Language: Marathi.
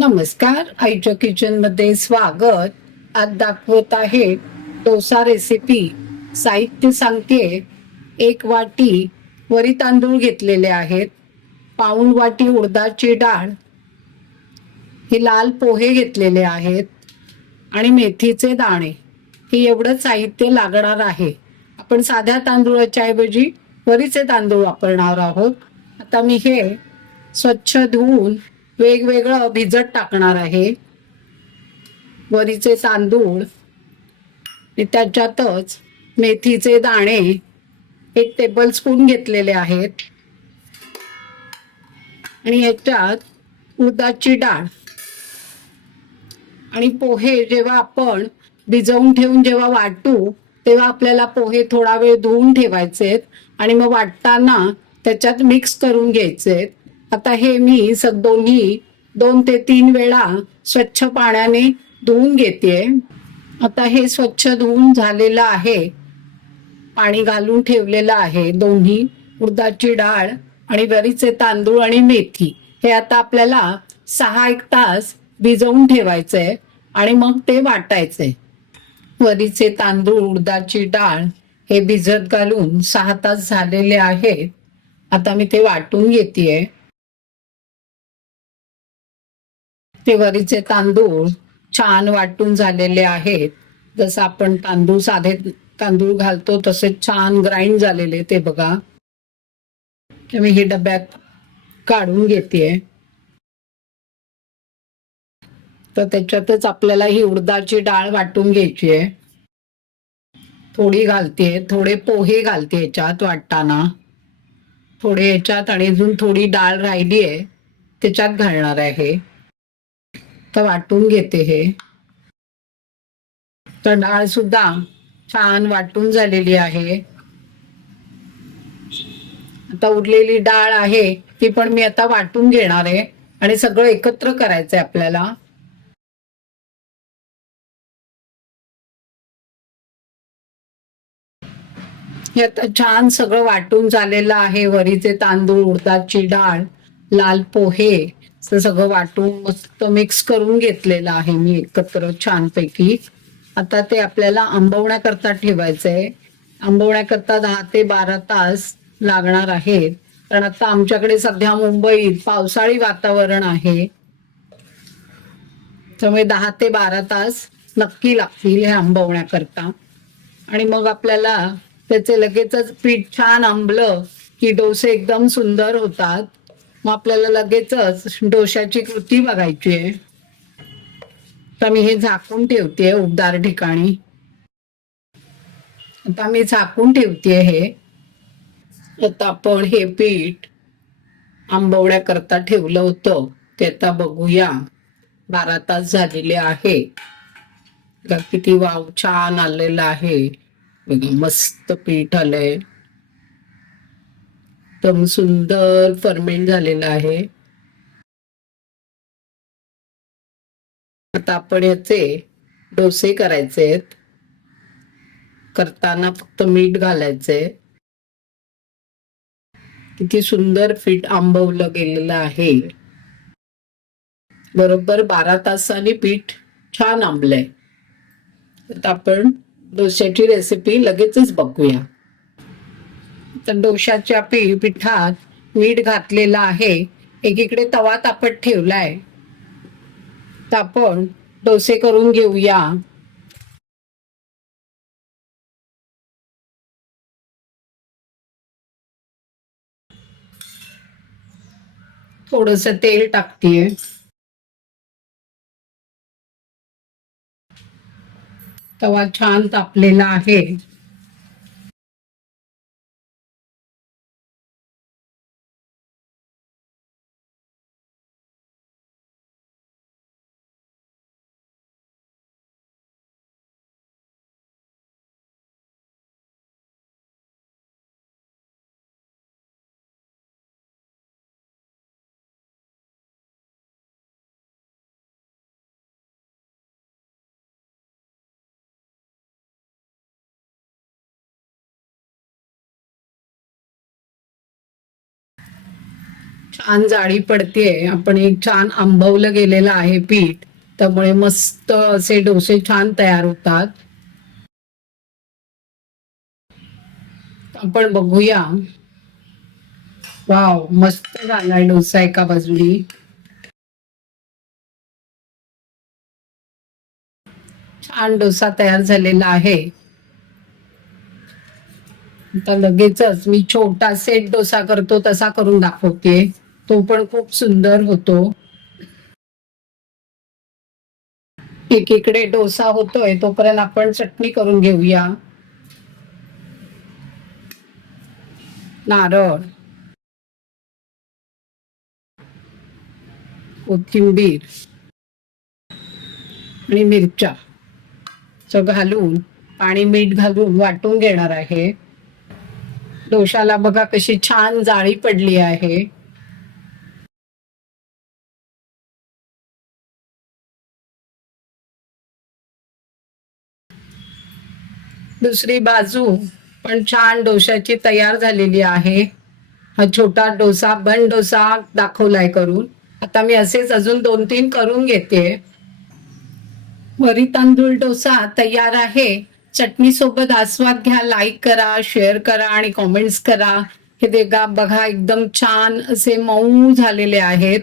नमस्कार आईच्या किचनमध्ये स्वागत. आज दाखवत आहे डोसा रेसिपी साहित्य सांगते एक वाटी वरी तांदूळ घेतलेले आहेत पाऊण वाटी उडदाची डाळ हे लाल पोहे घेतलेले आहेत आणि मेथीचे दाणे. हे एवढं साहित्य लागणार आहे. आपण साध्या तांदूळाच्या ऐवजी वरीचे तांदूळ वापरणार आहोत. आता मी हे स्वच्छ धुवून वेगवेगळं भिजत टाकणार आहे. वरीचे तांदूळ त्याच्यातच मेथीचे दाणे एक टेबल स्पून घेतलेले आहेत. आणि ह्याच्यात उदाची डाळ आणि पोहे जेव्हा आपण भिजवून ठेवून जेव्हा वाटू तेव्हा आपल्याला पोहे थोडा वेळ धुवून ठेवायचे आणि मग वाटताना त्याच्यात मिक्स करून घ्यायचे आता हे मी स दोन्ही दोन ते तीन वेळा स्वच्छ पाण्याने धुवून घेते आता हे स्वच्छ धुवून झालेलं आहे. पाणी घालून ठेवलेलं आहे दोन्ही उडदाची डाळ आणि वरीचे तांदूळ आणि मेथी. हे आता आपल्याला सहा एक तास भिजवून ठेवायचंय आणि मग ते वाटायचे वरीचे तांदूळ उडदाची डाळ हे भिजत घालून सहा तास झालेले आहेत. आता मी ते वाटून घेतेय. ते वरीचे तांदूळ छान वाटून झालेले आहेत. जसं आपण तांदूळ साधे तांदूळ घालतो तसे छान ग्राइंड झालेले ते बघा. मी हे डब्यात काढून घेतेय. तर त्याच्यातच आपल्याला ही उडदाची डाळ वाटून घ्यायची आहे. थोडी घालते थोडे पोहे घालते याच्यात वाटताना. थोडे याच्यात आणि अजून थोडी डाळ राहिली आहे त्याच्यात घालणार आहे तर वाटून घेते हे. तर डाळ सुद्धा छान वाटून झालेली आहे. आता उरलेली डाळ आहे ती पण मी आता वाटून घेणार आहे आणि सगळं एकत्र करायचंय आपल्याला. हे आता छान सगळं वाटून झालेलं आहे वरीचे तांदूळ उडदाची डाळ लाल पोहे. असं सगळं वाटून मस्त मिक्स करून घेतलेलं आहे मी एकत्र छानपैकी. आता ते आपल्याला आंबवण्याकरता ठेवायचंय. आंबवण्याकरता दहा ते बारा तास लागणार आहेत. कारण आता आमच्याकडे सध्या मुंबईत पावसाळी वातावरण आहे. त्यामुळे दहा ते बारा तास नक्की लागतील हे आंबवण्याकरता. आणि मग आपल्याला त्याचे लगेचच पीठ छान आंबलं की डोसे एकदम सुंदर होतात. मग आपल्याला लगेचच डोशाची कृती बघायची आहे. तर मी हे झाकून ठेवते उबदार ठिकाणी. आता मी झाकून ठेवते हे. आता आपण हे पीठ आंबवण्याकरता ठेवलं होतं. ते आता बघूया. बारा तास झालेले आहे. किती वाव छान आलेलं आहे. बघा मस्त पीठ आलंय. एकदम सुंदर फर्मेंट झालेलं आहे. आता आपण याचे डोसे करायचे आहेत. करताना फक्त मीठ घालायचंय किती सुंदर पीठ आंबवलं गेलेलं आहे. बरोबर बारा तासाने पीठ छान आंबलंय. आता आपण डोश्याची रेसिपी लगेचच बघूया. तर डोशाच्या पी पिठात मीठ घातलेलं आहे. एकीकडे तवा तापत ठेवलाय. तर आपण डोसे करून घेऊया. थोडस तेल टाकतीये. तवा छान तापलेला आहे. छान जाळी पडतेय. आपण एक छान आंबवलं गेलेलं आहे पीठ. त्यामुळे मस्त असे डोसे छान तयार होतात. आपण बघूया. वाव मस्त झालाय डोसा एका बाजूनी. छान डोसा तयार झालेला आहे. आता लगेचच मी छोटा सेट डोसा करतो तसा करून दाखवते. तो पण खूप सुंदर होतो. एकीकडे डोसा होतोय तोपर्यंत आपण चटणी करून घेऊया. नारळ. कोथिंबीर. आणि मिरच्या. सगळं घालून पाणी मीठ घालून वाटून घेणार आहे. डोशाला बघा कशी छान जाळी पडली आहे. दुसरी बाजू पण छान डोशाची तयार झालेली आहे. हा छोटा डोसा बन डोसा दाखवलाय करून. आता मी असेच अजून दोन तीन करून घेते. वरी तांदूळ डोसा तयार आहे. चटणी सोबत आस्वाद घ्या लाईक करा शेअर करा आणि कॉमेंट्स करा. हे देगा बघा एकदम छान असे मऊ झालेले आहेत.